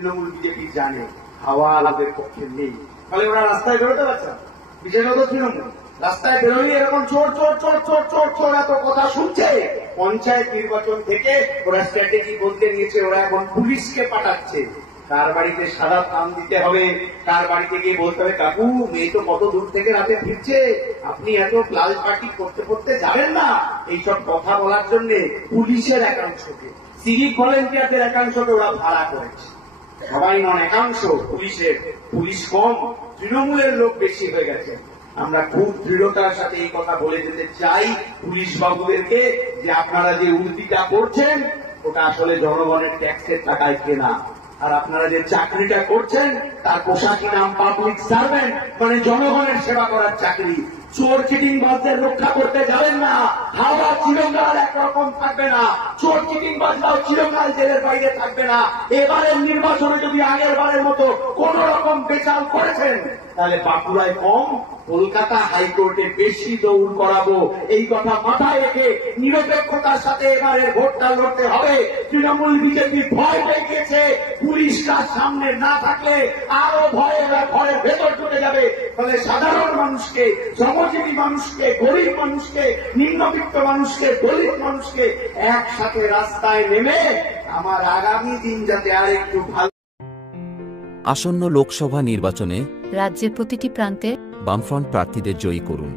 Trinamool BJP জানে হাওয়া ওদের পক্ষে নেই, ফলে ওরা রাস্তায় বেরোতে পারছে না। বিশেষত তৃণমূল রাস্তায় বেরোলেই এরকম চোর চোর চোর চোর চোর চোর এত কথা শুনছে। পঞ্চায়েত নির্বাচন থেকে ওরা স্ট্র্যাটেজি বদলে নিয়েছে, ওরা এখন পুলিশকে পাঠাচ্ছে। কার বাড়িতে সাদা থাম দিতে হবে, কার বাড়িতে গিয়ে বলতে হবে কাকু মেয়ে তো কত দূর থেকে রাতে ফিরছে, আপনি এত লাল পার্টি করতে করতে যাবেন না, এইসব কথা বলার জন্য পুলিশের একাংশকে, সিভিক ভলেন্টিয়ারদের একাংশকে ওরা ভাড়া করেছে। সবাই নন, একাংশ পুলিশের, পুলিশ কম, তৃণমূলের লোক বেশি হয়ে গেছে। আমরা খুব দৃঢ়তার সাথে এই কথা বলে যেতে চাই পুলিশ বাবুদেরকে যে আপনারা যে উর্দিটা করছেন ওটা আসলে জনগণের ট্যাক্সের টাকায় কেনা, আর আপনারা যে চাকরিটা করছেন তার পোশাকি নাম পাবলিক সার্ভেন্ট, মানে জনগণের সেবা করার চাকরি। চোর চিটিং বাজদের রক্ষা করতে যাবেন না, হাওড়া চিরঙ্গাল একরকম থাকবে না, চোর চিটিং বাজরাও চিরঙ্গাল জেলের বাইরে থাকবে না। এবারের নির্বাচনে যদি আগের বারের মতো কোন রকম বেচাল করেছেন তাহলে বাঁকুড়ায় কম, কলকাতা হাইকোর্টে বেশি দৌড় করাবো। এই কথা মাথায় রেখে নিরপেক্ষতার সাথে এবারের ভোটটা লড়তে হবে। তৃণমূল বিজেপি ভয় পেয়ে গিয়েছে, পুলিশটা সামনে না থাকলে আরো ভয়ে ঘরের ভেতর ঢুকে যাবে। ফলে সাধারণ মানুষকে, শ্রমজীবী মানুষকে, গরিব মানুষকে, নিম্নবিত্ত মানুষকে, দলিত মানুষকে একসাথে রাস্তায় নেমে আমার আগামী দিন যাতে আর একটু ভালো। আসন্ন লোকসভা নির্বাচনে রাজ্যের প্রতিটি প্রান্তে বামফ্রন্ট প্রার্থীদের জয়ী করুন।